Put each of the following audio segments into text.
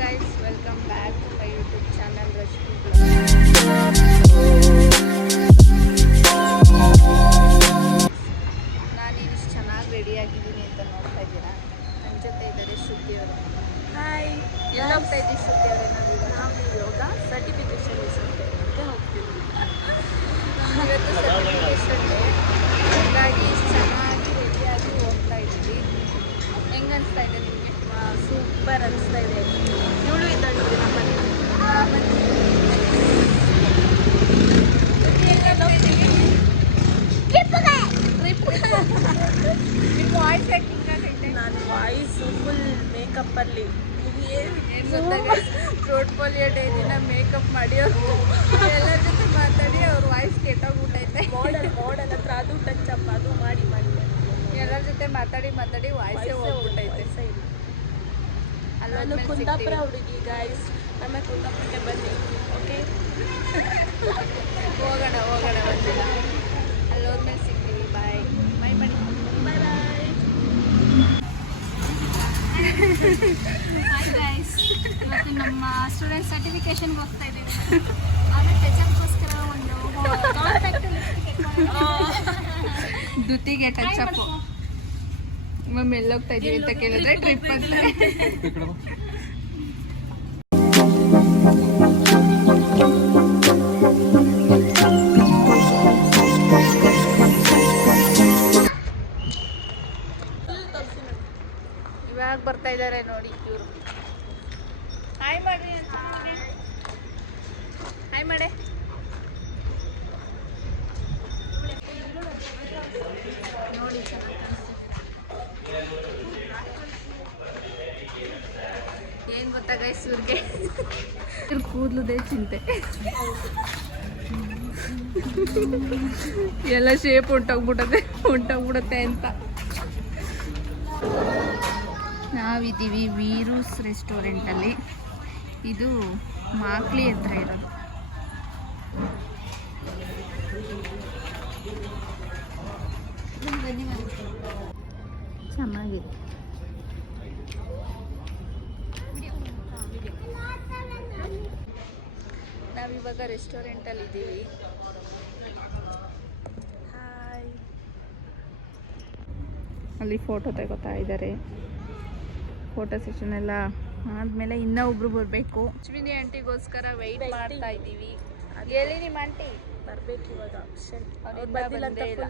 Guys, welcome back to my YouTube channel Rashmi. ನಾನೇನಿಷ್ಟು ಚೆನ್ನಾಗಿ ರೆಡಿಯಾಗಿದ್ದೀನಿ ಅಂತ ನೋಡ್ತಾ ಇದ್ದೀರಾ. ನನ್ನ ಜೊತೆ ಇದ್ದಾರೆ ಶ್ರುತಿ ಅವರು. ಹಾಯ್, ಎಲ್ಲ ಹೋಗ್ತಾ ಇದ್ದೀವಿ ಶ್ರುತಿ ಅವರೇ? ನಾವು ಯೋಗ ಸರ್ಟಿಫಿಕೇಷನ್ ಇಸ್ಕೊಳ್ತೇವೆ ಹೋಗ್ತೀವಿ. ಇವತ್ತು ಸರ್ಟಿಫಿಕೇಷನ್ ಡೇ, ಹಾಗಾಗಿ ಇಷ್ಟು ಚೆನ್ನಾಗಿ ರೆಡಿಯಾಗಿ ಹೋಗ್ತಾ ಇದ್ದೀವಿ. ಹೆಂಗೆ ಅನಿಸ್ತಾ ಇದೆ ನಿಮಗೆ? ಸೂಪರ್ ಅನಿಸ್ತಾ ಇದೆ. ಇವಳು ಇದ್ದಾಳೆ ನೋಡಿ ನಮ್ಮಲ್ಲಿ. ನಿಮ್ಮ ವಾಯ್ಸ್ ಯಾಕೆ ಹಿಂಗಾಗೈತೆ? ನನ್ನ ವಾಯ್ಸು ಫುಲ್ ಮೇಕಪ್ಪಲ್ಲಿ. ಏನು ಗೊತ್ತಾಗ ಪೋರ್ಟ್ಫೋಲಿಯೋ ಡೇ ದಿನ ಮೇಕಪ್ ಮಾಡಿ ಎಲ್ಲರ ಜೊತೆ ಮಾತಾಡಿ ಅವ್ರ ವಾಯ್ಸ್ ಕೆಟ್ಟೋಗ್ಬಿಟ್ಟೈತೆ. ಮಾಡಲ್ ಹತ್ರ ಅದು ಟಚ್ ಅಪ್ ಅದು ಮಾಡಿ ಎಲ್ಲರ ಜೊತೆ ಮಾತಾಡಿ ವಾಯ್ಸೇ ಹೋಗ್ಬಿಟ್ಟೈತೆ. ನಾನು ಕುಂದಾಪುರ ಹುಡುಗಿ ಗಾಯ್ಸ್, ನಮ್ಮ ಕುಂದಾಪುರಕ್ಕೆ ಬನ್ನಿ. ಓಕೆ, ಹೋಗೋಣ ಒಂದಿನ. ಅಲ್ಲಿ ಹೋದ್ಮೇಲೆ ಸಿಗ್ತೀವಿ. ಬಾಯ್ ಬಾಯ್ ಮಾಡಿ. ಬಾಯ್ ಬಾಯ್. ಹಾಯ್ ಗೈಸ್, ಇವತ್ತು ನಮ್ಮ ಸ್ಟೂಡೆಂಟ್ ಸರ್ಟಿಫಿಕೇಷನ್ಗೆ ಹೋಗ್ತಾ ಇದ್ದೀವಿ. ಆಮೇಲೆ ಟಚಪ್ಗೋಸ್ಕರ ಒಂದು ದುತಿಗೆ ಟಚ್ ಅಪ್. ಮಮ್ಮಿ ಎಲ್ಲಿ ಹೋಗ್ತಾ ಇದೀವಿ ಅಂತ ಕೇಳಿದ್ರೆ ಟ್ರಿಪ್ ಅಂತ. ಇವಾಗ ಬರ್ತಾ ಇದ್ದಾರೆ ನೋಡಿ ಇವರು. ಹಾಯ್ ಮಾಡ್ರಿ ಅಂತ. ಹಾಯ್ ಮಾಡೆ. ನೋಡಿ ಚೆನ್ನಾಗಿ ಏನು ಗೊತ್ತಾ ಗೈಸ್, ಇವ್ರಿಗೆ ಕೂದಲುದೇ ಚಿಂತೆ. ಎಲ್ಲ ಶೇಪ್ ಹೊಂಟೋಗ್ಬಿಡುತ್ತೆ ಅಂತ. ನಾವಿದ್ದೀವಿ ವೀರೂಸ್ ರೆಸ್ಟೋರೆಂಟಲ್ಲಿ. ಇದು ಮಾಕ್ಲಿ ಹತ್ರ ಇರೋದು. ಚೆನ್ನಾಗಿದೆ. ನಾವಿವಾಗ ರೆಸ್ಟೋರೆಂಟಲ್ಲಿ ಇದ್ದೀವಿ. ಹಾಯ್. ಅಲ್ಲಿ ಫೋಟೋ ತೆಗೋತಾ ಇದ್ದಾರೆ. ಫೋಟೋ ಸೆಷನ್ ಎಲ್ಲ ಆದಮೇಲೆ ಇನ್ನೂ ಒಬ್ರು ಬರಬೇಕು. ಅಶ್ವಿನಿ ಆಂಟಿಗೋಸ್ಕರ ವೆಯ್ಟ್ ಮಾಡ್ತಾ ಇದ್ದೀವಿ. ಎಲ್ಲಿ ನಿಮ್ಮ ಆಂಟಿ? ಬರ್ಬೇಕು ಇವಾಗ. ಅವ್ರು ಬಂದಿಲ್ಲ ಬಂದೇ ಇಲ್ಲ.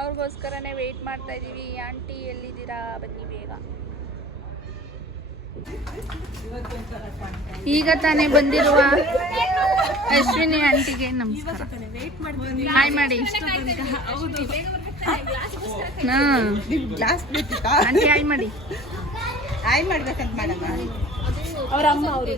ಅವ್ರಿಗೋಸ್ಕರನೇ ವೆಯ್ಟ್ ಮಾಡ್ತಾ ಇದ್ದೀವಿ. ಆಂಟಿ ಎಲ್ಲಿದ್ದೀರಾ? ಬನ್ನಿ ಬೇಗ. ಈಗ ತಾನೇ ಬಂದಿರುವ ಅಶ್ವಿನಿ ಆಂಟಿಗೆ ನಮಸ್ಕಾರ. ಹಾಯ್ ಮಾಡಿ. ಆಂಟಿ ಹಾಯ್ ಮಾಡಿ. ಹಾಯ್ ಮಾಡ್ಬೇಕಂತ ಮಾಡಮ್ಮ. ಅವ್ರ ಅಮ್ಮ ಅವರು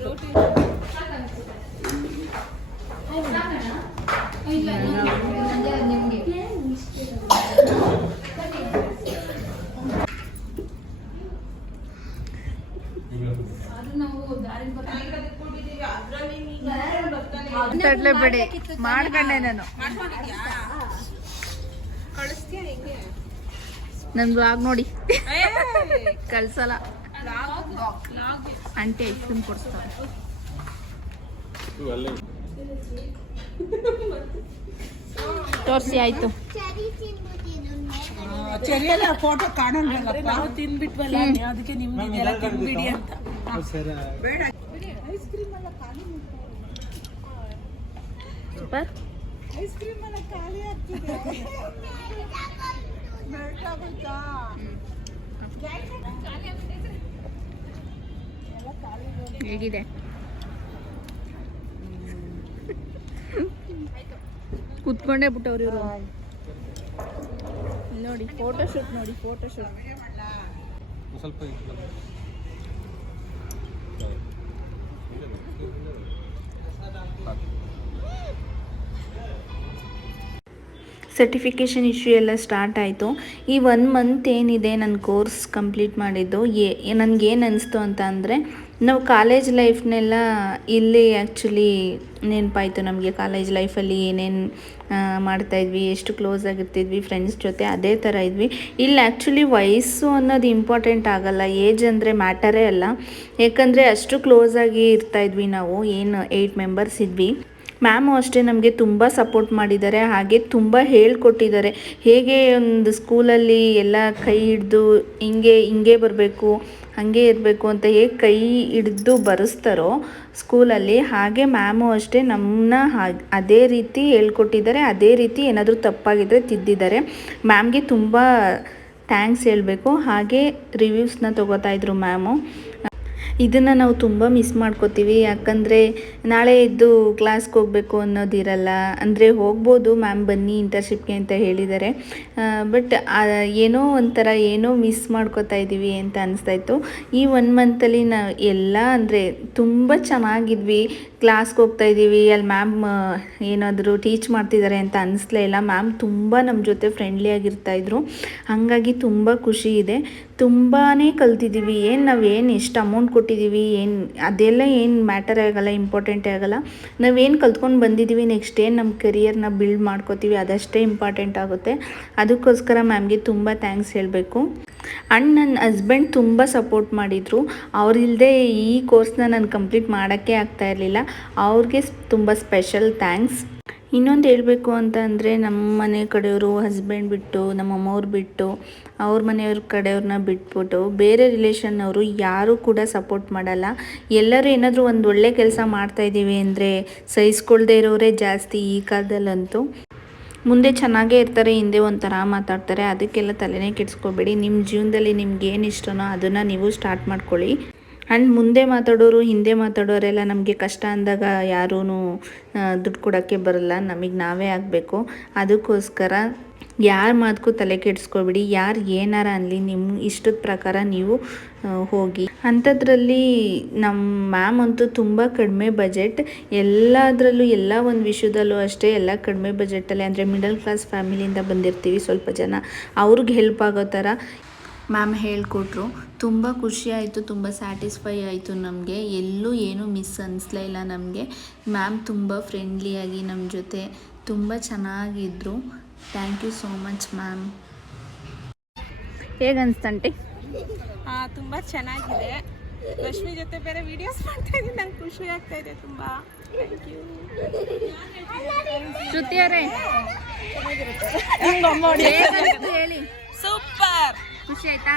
ತಡ್ಲೇಬೇಡಿ, ಮಾಡ್ಕೊಂಡೆ ನಾನು. ನನ್ನ ಬ್ಲಾಗ್ ನೋಡಿ ಕಳ್ಸಲ್ಲ. ಆಂಟಿ ಐಸ್ ಕ್ರೀಮ್ ಕೊಡಿಸ್ತಾರೆ. ತೋರಿಸಿ ಆಯ್ತು. ಚೆರಿಯಲ್ಲ ಫೋಟೋ ಕಾಣೋಣ. ನಾವು ತಿನ್ಬಿಟ್ವಲ್ಲ, ಅದಕ್ಕೆ ನಿಮ್ಗೆ ತಿನ್ಬಿಡಿ ಅಂತ. ಸೂಪರ್. ಐಸ್ ಕ್ರೀಮ್ ಎಲ್ಲ ಖಾಲಿ ಆಗ್ತಿದೆ. ಹೇಗಿದೆ? ಕುತ್ಕೊಂಡೇ ಬಿಟ್ಟವ್ರು ಇವರು. ನೋಡಿ ಫೋಟೋಶೂಟ್, ನೋಡಿ ಫೋಟೋಶೂಟ್. ಸರ್ಟಿಫಿಕೇಷನ್ ಇಶ್ಯೂ ಎಲ್ಲ ಸ್ಟಾರ್ಟ್ ಆಯಿತು. ಈ 1 ಮಂತ್ ಏನಿದೆ ನನ್ನ ಕೋರ್ಸ್ ಕಂಪ್ಲೀಟ್ ಮಾಡಿದ್ದು, ನನಗೇನು ಅನಿಸ್ತು ಅಂತ ಅಂದರೆ ನಾವು ಕಾಲೇಜ್ ಲೈಫ್ನೆಲ್ಲ ಇಲ್ಲಿ ಆ್ಯಕ್ಚುಲಿ ನೆನಪಾಯಿತು ನಮಗೆ. ಕಾಲೇಜ್ ಲೈಫಲ್ಲಿ ಏನೇನು ಮಾಡ್ತಾಯಿದ್ವಿ, ಎಷ್ಟು ಕ್ಲೋಸ್ ಆಗಿರ್ತಿದ್ವಿ ಫ್ರೆಂಡ್ಸ್ ಜೊತೆ, ಅದೇ ಥರ ಇದ್ವಿ. ಇಲ್ಲಿ ಆ್ಯಕ್ಚುಲಿ ವಯಸ್ಸು ಅನ್ನೋದು ಇಂಪಾರ್ಟೆಂಟ್ ಆಗಲ್ಲ, ಏಜ್ ಅಂದರೆ ಮ್ಯಾಟರೇ ಅಲ್ಲ. ಯಾಕಂದರೆ ಅಷ್ಟು ಕ್ಲೋಸಾಗಿ ಇರ್ತಾಯಿದ್ವಿ ನಾವು, ಏನು 8 ಮೆಂಬರ್ಸ್ ಇದ್ವಿ. ಮ್ಯಾಮು ಅಷ್ಟೇ ನಮಗೆ ತುಂಬ ಸಪೋರ್ಟ್ ಮಾಡಿದ್ದಾರೆ, ಹಾಗೆ ತುಂಬ ಹೇಳ್ಕೊಟ್ಟಿದ್ದಾರೆ. ಹೇಗೆ ಒಂದು ಸ್ಕೂಲಲ್ಲಿ ಎಲ್ಲ ಕೈ ಹಿಡಿದು ಹಿಂಗೆ ಬರಬೇಕು, ಹಾಗೆ ಇರಬೇಕು ಅಂತ ಹೇಗೆ ಕೈ ಹಿಡಿದು ಬರೆಸ್ತಾರೋ ಸ್ಕೂಲಲ್ಲಿ, ಹಾಗೆ ಮ್ಯಾಮು ಅಷ್ಟೇ ನಮ್ಮನ್ನ ಅದೇ ರೀತಿ ಹೇಳ್ಕೊಟ್ಟಿದ್ದಾರೆ. ಅದೇ ರೀತಿ ಏನಾದರೂ ತಪ್ಪಾಗಿದ್ದರೆ ತಿದ್ದಿದ್ದಾರೆ. ಮ್ಯಾಮ್ಗೆ ತುಂಬ ಥ್ಯಾಂಕ್ಸ್ ಹೇಳಬೇಕು. ಹಾಗೆ ರಿವ್ಯೂಸ್ನ ತೊಗೋತಾಯಿದ್ರು ಮ್ಯಾಮು. ಇದನ್ನು ನಾವು ತುಂಬ ಮಿಸ್ ಮಾಡ್ಕೋತೀವಿ. ಯಾಕಂದರೆ ನಾಳೆ ಎದ್ದು ಕ್ಲಾಸ್ಗೆ ಹೋಗಬೇಕು ಅನ್ನೋದಿರಲ್ಲ. ಅಂದರೆ ಹೋಗ್ಬೋದು, ಮ್ಯಾಮ್ ಬನ್ನಿ ಇಂಟರ್ನ್ಶಿಪ್ಗೆ ಅಂತ ಹೇಳಿದ್ದಾರೆ. ಬಟ್ ಏನೋ ಒಂಥರ ಏನೋ ಮಿಸ್ ಮಾಡ್ಕೋತಾ ಇದ್ದೀವಿ ಅಂತ ಅನಿಸ್ತಾಯಿತ್ತು. ಈ 1 ಮಂತಲ್ಲಿ ನಾವು ಎಲ್ಲ ಅಂದರೆ ತುಂಬ ಚೆನ್ನಾಗಿದ್ವಿ. ಕ್ಲಾಸ್ಗೆ ಹೋಗ್ತಾ ಇದ್ದೀವಿ, ಅಲ್ಲಿ ಮ್ಯಾಮ್ ಏನಾದರೂ ಟೀಚ್ ಮಾಡ್ತಿದ್ದಾರೆ ಅಂತ ಅನ್ನಿಸ್ಲೇ ಇಲ್ಲ. ಮ್ಯಾಮ್ ತುಂಬ ನಮ್ಮ ಜೊತೆ ಫ್ರೆಂಡ್ಲಿ ಆಗಿರ್ತಾಯಿದ್ರು. ಹಾಗಾಗಿ ತುಂಬ ಖುಷಿ ಇದೆ. ತುಂಬಾ ಕಲ್ತಿದ್ದೀವಿ. ನಾವೇನು ಎಷ್ಟು ಅಮೌಂಟ್ ಕೊಟ್ಟಿದ್ದೀವಿ ಅದೆಲ್ಲ ಏನು ಮ್ಯಾಟರ್ ಆಗಲ್ಲ, ಇಂಪಾರ್ಟೆಂಟೇ ಆಗಲ್ಲ. ನಾವೇನು ಕಲ್ತ್ಕೊಂಡು ಬಂದಿದ್ದೀವಿ, ನೆಕ್ಸ್ಟ್ ಏನು ನಮ್ಮ ಕರಿಯರ್ನ ಬಿಲ್ಡ್ ಮಾಡ್ಕೋತೀವಿ ಅದಷ್ಟೇ ಇಂಪಾರ್ಟೆಂಟ್ ಆಗುತ್ತೆ. ಅದಕ್ಕೋಸ್ಕರ ಮ್ಯಾಮ್ಗೆ ತುಂಬ ಥ್ಯಾಂಕ್ಸ್ ಹೇಳಬೇಕು. ಆ್ಯಂಡ್ ನನ್ನ ಹಸ್ಬೆಂಡ್ ತುಂಬ ಸಪೋರ್ಟ್ ಮಾಡಿದರು. ಅವರಿಲ್ಲದೆ ಈ ಕೋರ್ಸ್ನ ನಾನು ಕಂಪ್ಲೀಟ್ ಮಾಡೋಕ್ಕೆ ಆಗ್ತಾ ಇರಲಿಲ್ಲ. ಅವ್ರಿಗೆ ತುಂಬ ಸ್ಪೆಷಲ್ ಥ್ಯಾಂಕ್ಸ್. ಇನ್ನೊಂದು ಹೇಳಬೇಕು ಅಂತ ಅಂದರೆ, ನಮ್ಮ ಮನೆ ಕಡೆಯವರು ಹಸ್ಬೆಂಡ್ ಬಿಟ್ಟು, ನಮ್ಮ ಅಮ್ಮವ್ರು ಬಿಟ್ಟು, ಅವ್ರ ಮನೆಯವ್ರ ಕಡೆಯವ್ರನ್ನ ಬಿಟ್ಬಿಟ್ಟು ಬೇರೆ ರಿಲೇಷನ್ನವರು ಯಾರೂ ಕೂಡ ಸಪೋರ್ಟ್ ಮಾಡಲ್ಲ. ಎಲ್ಲರೂ ಏನಾದರೂ ಒಂದು ಒಳ್ಳೆ ಕೆಲಸ ಮಾಡ್ತಾಯಿದ್ದೀವಿ ಅಂದರೆ ಸಹಿಸ್ಕೊಳ್ದೇ ಇರೋರೇ ಜಾಸ್ತಿ ಈ ಕಾಲದಲ್ಲಂತೂ. ಮುಂದೆ ಚೆನ್ನಾಗೇ ಇರ್ತಾರೆ, ಹಿಂದೆ ಒಂಥರ ಮಾತಾಡ್ತಾರೆ. ಅದಕ್ಕೆಲ್ಲ ತಲೆನೇ ಕೆಡಿಸ್ಕೋಬೇಡಿ. ನಿಮ್ಮ ಜೀವನದಲ್ಲಿ ನಿಮ್ಗೆ ಏನು ಇಷ್ಟನೋ ಅದನ್ನು ನೀವು ಸ್ಟಾರ್ಟ್ ಮಾಡ್ಕೊಳ್ಳಿ. ಆ್ಯಂಡ್ ಮುಂದೆ ಮಾತಾಡೋರು ಹಿಂದೆ ಮಾತಾಡೋರೆಲ್ಲ ನಮಗೆ ಕಷ್ಟ ಅಂದಾಗ ಯಾರೂ ದುಡ್ಡು ಕೊಡೋಕ್ಕೆ ಬರಲ್ಲ, ನಮಗೆ ನಾವೇ ಆಗಬೇಕು. ಅದಕ್ಕೋಸ್ಕರ ಯಾರ ಮಾತಕ್ಕೂ ತಲೆ ಕೆಡಿಸ್ಕೊಬೇಡಿ. ಯಾರು ಏನಾರ ಅನ್ನಲಿ, ನಿಮ್ಮ ಇಷ್ಟದ ಪ್ರಕಾರ ನೀವು ಹೋಗಿ. ಅಂಥದ್ರಲ್ಲಿ ನಮ್ಮ ಮ್ಯಾಮ್ ಅಂತೂ ತುಂಬ ಕಡಿಮೆ ಬಜೆಟ್, ಎಲ್ಲದರಲ್ಲೂ ಎಲ್ಲ ಒಂದು ವಿಷಯದಲ್ಲೂ ಅಷ್ಟೇ ಎಲ್ಲ ಕಡಿಮೆ ಬಜೆಟಲ್ಲಿ. ಅಂದರೆ ಮಿಡಲ್ ಕ್ಲಾಸ್ ಫ್ಯಾಮಿಲಿಯಿಂದ ಬಂದಿರ್ತೀವಿ ಸ್ವಲ್ಪ ಜನ, ಅವ್ರಿಗೆ ಹೆಲ್ಪ್ ಆಗೋ ಥರ ಮ್ಯಾಮ್ ಹೇಳಿಕೊಟ್ರು. ತುಂಬ ಖುಷಿ ಆಯಿತು, ತುಂಬ ಸ್ಯಾಟಿಸ್ಫೈ ಆಯಿತು ನಮಗೆ. ಎಲ್ಲೂ ಏನೂ ಮಿಸ್ ಅನ್ನಿಸ್ಲೇ ಇಲ್ಲ ನಮಗೆ. ಮ್ಯಾಮ್ ತುಂಬ ಫ್ರೆಂಡ್ಲಿಯಾಗಿ ನಮ್ಮ ಜೊತೆ ತುಂಬ ಚೆನ್ನಾಗಿದ್ದರು. Thank you so much ma'am. ಹೇಗೆ ಅನಿಸ್ತಂಟಿ? ತುಂಬ ಚೆನ್ನಾಗಿದೆ. ರಶ್ಮಿ ಜೊತೆ ಬೇರೆ ವಿಡಿಯೋಸ್ ಮಾಡ್ತಾ ಇದ್ದೀನಿ, ನಂಗೆ ಖುಷಿ ಆಗ್ತಾ ಇದೆ ತುಂಬ. Thank you. ಶ್ರುತಿ ಅವರೇ ಹೇಳಿ. ಸೂಪರ್, ಖುಷಿ ಆಯ್ತಾ?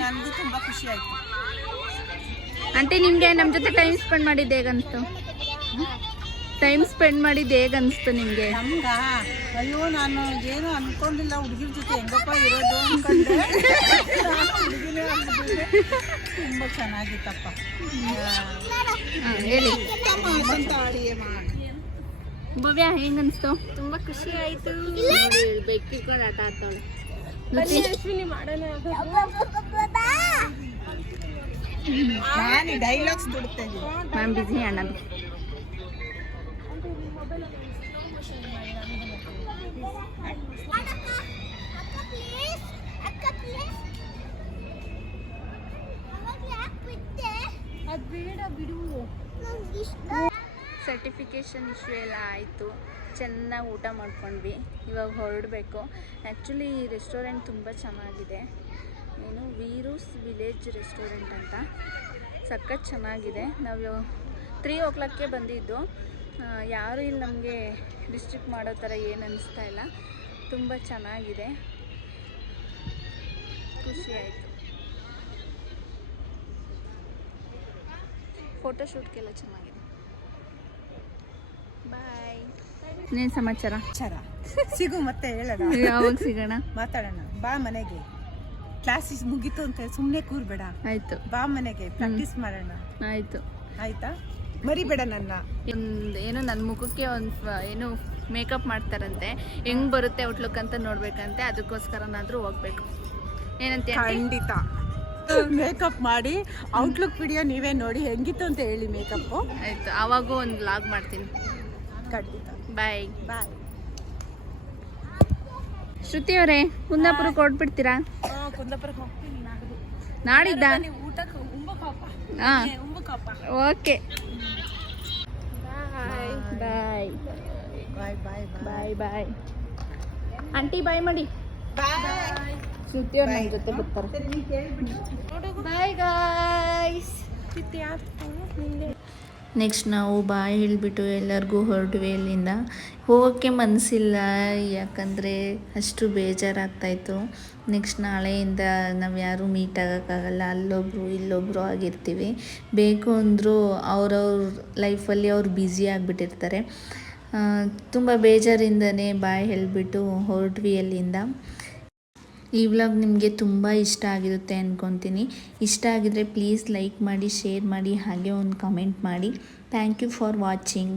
ನನಗೂ ತುಂಬ ಖುಷಿ ಆಯಿತು. ಆಂಟಿ, ನಿಮಗೆ ನಮ್ಮ ಜೊತೆ ಟೈಮ್ ಸ್ಪೆಂಡ್ ಮಾಡಿದ್ದು ಹೇಗನ್ನಿಸ್ತು? ಟೈಮ್ ಸ್ಪೆಂಡ್ ಮಾಡಿದ್ದು ಹೇಗನ್ನಿಸ್ತು ನಿಮಗೆ? ನಮ್ಗ ಅಯ್ಯೋ, ನಾನು ಏನು ಅನ್ಕೊಂಡಿಲ್ಲ ಹುಡುಗಿರ ಜೊತೆ ಹೆಂಗಪ್ಪ ಇರೋದು ಅನ್ಕೊಂಡೆ. ಹುಡುಗಿನೇ ಆಗ್ಬಿಟ್ಟಿದೆ. ತುಂಬ ಚೆನ್ನಾಗಿತ್ತಪ್ಪ. ಹೇಳಿ ಭವ್ಯ, ಹೆಂಗನ್ನಿಸ್ತು? ತುಂಬ ಖುಷಿ ಆಯಿತು. ಬೆಕ್ಕಿಟ್ಕೊಂಡು ಆಟ ಆಡ್ತಾವಳೆ. ಅಶ್ವಿನಿ ಮಾಡೋಣ. ನಾನು ಡೈಲಾಗ್ಸ್ ಬಿಡ್ತಾ ಇದ್ದೀನಿ. ಮ್ಯಾಮ್ ಬಿಸಿ ಅಣ್ಣದು. ಸರ್ಟಿಫಿಕೇಷನ್ ಇಶ್ಯೂ ಎಲ್ಲ ಆಯಿತು, ಚೆನ್ನಾಗಿ ಊಟ ಮಾಡ್ಕೊಂಡ್ವಿ. ಇವಾಗ ಹೊರಡಬೇಕು. ಆ್ಯಕ್ಚುಲಿ ಈ ರೆಸ್ಟೋರೆಂಟ್ ತುಂಬ ಚೆನ್ನಾಗಿದೆ. ಏನು ವೀರೂಸ್ ವಿಲೇಜ್ ರೆಸ್ಟೋರೆಂಟ್ ಅಂತ, ಸಖತ್ ಚೆನ್ನಾಗಿದೆ. ನಾವು 3 o'clockಗೆ ಬಂದಿದ್ದು. ಯಾರೂ ಇಲ್ಲಿ ನಮಗೆ ಡಿಸ್ಟ್ರಿಕ್ಟ್ ಮಾಡೋ ಥರ ಏನು ಅನ್ನಿಸ್ತಾ ಇಲ್ಲ. ತುಂಬ ಚೆನ್ನಾಗಿದೆ, ಖುಷಿ ಆಯಿತು. ಫೋಟೋಶೂಟ್ಗೆಲ್ಲ ಚೆನ್ನಾಗಿದೆ. ಬಾಯ್. ಇನ್ನೇನು ಸಮಾಚಾರ? ಸಿಗು ಮತ್ತೆ ಹೇಳೋಣ, ಯಾವಾಗ ಸಿಗೋಣ? ಮಾತಾಡೋಣ. ಬಾ ಮನೆಗೆ, ಕ್ಲಾಸಸ್ ಮುಗೀತು ಅಂತ ಸುಮ್ಮನೆ ಕೂರ್ಬೇಡ. ಆಯಿತು, ಬಾ ಮನೆಗೆ, ಪ್ರಾಕ್ಟೀಸ್ ಮಾಡೋಣ. ಆಯಿತು. ಆಯ್ತಾ? ಮರಿಬೇಡ ನನ್ನ. ಏನೋ ನನ್ನ ಮುಖಕ್ಕೆ ಒಂದು ಏನು ಮೇಕಪ್ ಮಾಡ್ತಾರಂತೆ, ಹೆಂಗೆ ಬರುತ್ತೆ ಔಟ್ಲುಕ್ ಅಂತ ನೋಡ್ಬೇಕಂತೆ. ಅದಕ್ಕೋಸ್ಕರನಾದರೂ ಹೋಗ್ಬೇಕು. ಏನಂತ? ಖಂಡಿತ ಮೇಕಪ್ ಮಾಡಿ ಔಟ್ಲುಕ್ ವಿಡಿಯೋ ನೀವೇ ನೋಡಿ ಹೆಂಗಿತ್ತು ಅಂತ ಹೇಳಿ ಮೇಕಪ್ಪು. ಆಯಿತು, ಆವಾಗೂ ಒಂದು ವ್ಲಾಗ್ ಮಾಡ್ತೀನಿ. ಖಂಡಿತ. ಬಾಯ್. ಬಾಯ್. ಶ್ರುತಿ ಅವರೇ, ಕುಂದಾಪುರಕ್ಕೆ ಹೊರಟ್ಬಿಡ್ತೀರಾ? ಕುಂದಾಪುರಕ್ಕೆ ಹೋಗ್ತೀನಿ ನಾಡಿದ್ದ? ಊಟಕ್ಕೆ ಹಾಂ ಉಂಬುಕಪ್ಪ. Okay bye. ಬಾಯ್ ಬಾಯ್ ಬಾಯ್ ಬಾಯ್ ಬಾಯ್ ಆಂಟಿ ಬಾಯ್ ಮಾಡಿ ಶ್ರುತಿಯವ್ರು ನಮ್ಮ ಜೊತೆ ಬರ್ತಾರೆ ಬಾಯ್ ಗಾಯ್ಸ್. ನೆಕ್ಸ್ಟ್ ನಾವು ಬಾಯ್ ಹೇಳಿಬಿಟ್ಟು ಎಲ್ಲರಿಗೂ ಹೊರಟ್ವಿ ಅಲ್ಲಿಂದ. ಹೋಗೋಕ್ಕೆ ಮನಸ್ಸಿಲ್ಲ, ಯಾಕಂದರೆ ಅಷ್ಟು ಬೇಜಾರಾಗ್ತಾಯಿತ್ತು. ನೆಕ್ಸ್ಟ್ ನಾಳೆಯಿಂದ ನಾವು ಯಾರೂ ಮೀಟ್ ಆಗೋಕ್ಕಾಗಲ್ಲ, ಅಲ್ಲೊಬ್ಬರು ಇಲ್ಲೊಬ್ಬರು ಆಗಿರ್ತೀವಿ. ಬೇಕು ಅಂದರೂ ಅವ್ರವ್ರ ಲೈಫಲ್ಲಿ ಅವ್ರು ಬ್ಯುಸಿ ಆಗಿಬಿಟ್ಟಿರ್ತಾರೆ. ತುಂಬ ಬೇಜಾರಿಂದನೇ ಬಾಯ್ ಹೇಳಿಬಿಟ್ಟು ಹೊರಟ್ವಿ ಅಲ್ಲಿಂದ. ಈ ವ್ಲಾಗ್ ನಿಮಗೆ ತುಂಬ ಇಷ್ಟ ಆಗಿರುತ್ತೆ ಅಂದ್ಕೊತೀನಿ. ಇಷ್ಟ ಆಗಿದರೆ ಪ್ಲೀಸ್ ಲೈಕ್ ಮಾಡಿ, ಶೇರ್ ಮಾಡಿ, ಹಾಗೆ ಒಂದು ಕಮೆಂಟ್ ಮಾಡಿ. Thank you for watching.